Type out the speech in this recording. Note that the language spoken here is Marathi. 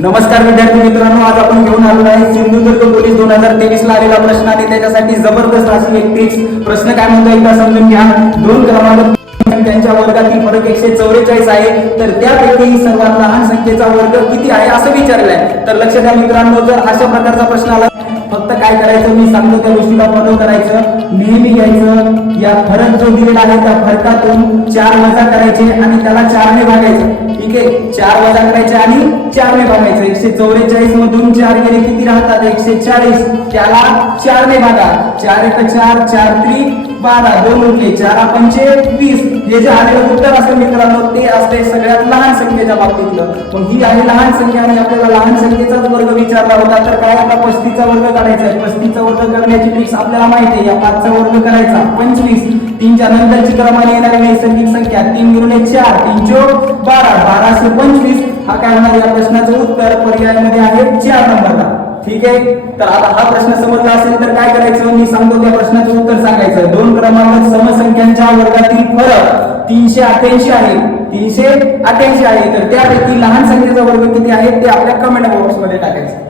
नमस्कार विद्यार्थी मित्रांनो, आज आपण घेऊन आलो आहे सिंधुदुर्ग पोलीस 2023 ला आलेला प्रश्न आणि त्याच्यासाठी जबरदस्त अशी एक ट्रिक्स. प्रश्न काय म्हणतो एकदा समजून घ्या. दोन क्रमांक त्यांच्या वर्गातील फरक 144 आहे, तर त्यापैकी सर्वात लहान संख्येचा वर्ग किती आहे असं विचारलंय. तर लक्ष द्या मित्रांनो, जर अशा प्रकारचा प्रश्न आला फक्त काय करायचं, मी सांगतो त्या गोष्टीला फॉलो करायचं. नेहमी घ्यायचं, या फरक जो दिलेला आहे त्या फरकातून 4 वजा करायचे आणि त्याला 4 ने भागायचं. ठीक आहे, 4 वजा करायचे आणि 4 ने भागायचं. 144 मधून 4 गेले किती राहतात? 140. त्याला 4 ने भागा. 4 × 4 4 × 12 2 उरले 4 पंचे 20. हे जे आलेलं उत्तर असेल मित्रांनो ते असते सगळ्यात लहान संख्येच्या बाबतीतलं. मग ही आहे लहान संख्या आणि आपल्याला लहान संख्येचाच वर्ग विचारला होता. तर काय आता 35 चा वर्ग काढायचा आहे. 35 चा वर्ग करण्याची ट्रिक्स आपल्याला माहिती आहे. या 5 चा वर्ग करायचा 25. 3 च्या नंतरची क्रमाने येणारी नैसर्गिक संख्या 3 × 4 3 × 12 12 से 25. हा काय होणार? या प्रश्नाचं उत्तर पर्यायामध्ये आहे 4 नंबरला. ठीक आहे, तर आता हा प्रश्न समजला असेल तर काय करायचं, मी सांगतो त्या प्रश्नाचं उत्तर सांगायचं. दोन क्रमांक समसंख्यांच्या वर्गातील फरक 388 आहे. 388 आहे, तर त्यापैकी लहान संख्येचा वर्ग किती आहे ते आपल्या कमेंट बॉक्स मध्ये टाकायचं.